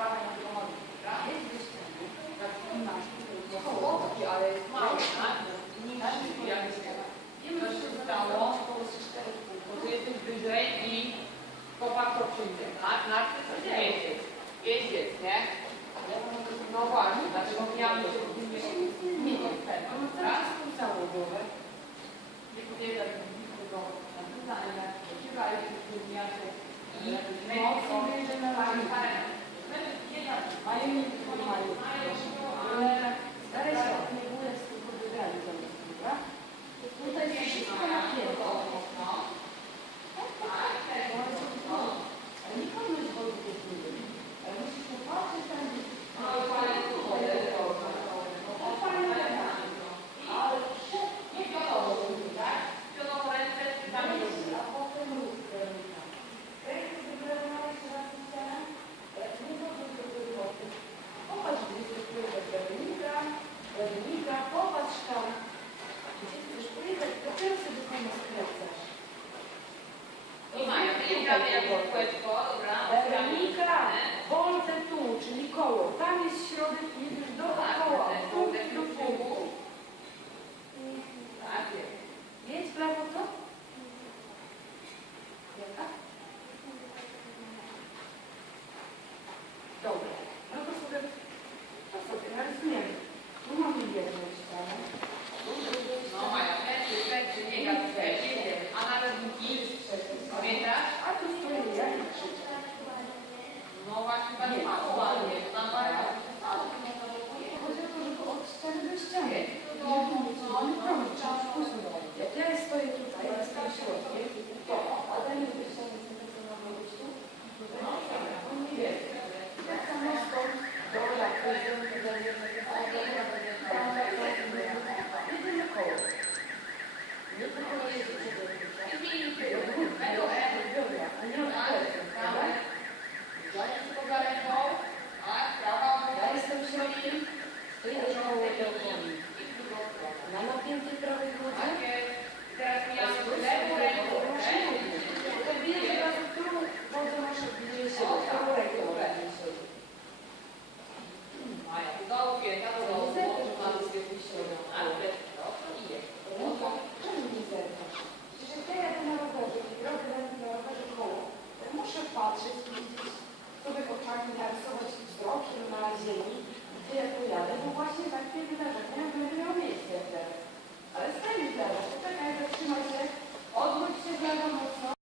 badań antropologii, ale jest mało, tak? Niższy, jak jest To się to jest wyżej i popatrz przyjdzie. Na tym coś jest, jest, jest, nie? No właśnie, dlaczego miałam się nie zmienić, tak? Nie powiedzę, nikogo na pytania, chyba jest w tym miarze i mocno wyżej na parę nie mają nie mają Amen. Na napiętych prawych łodziach?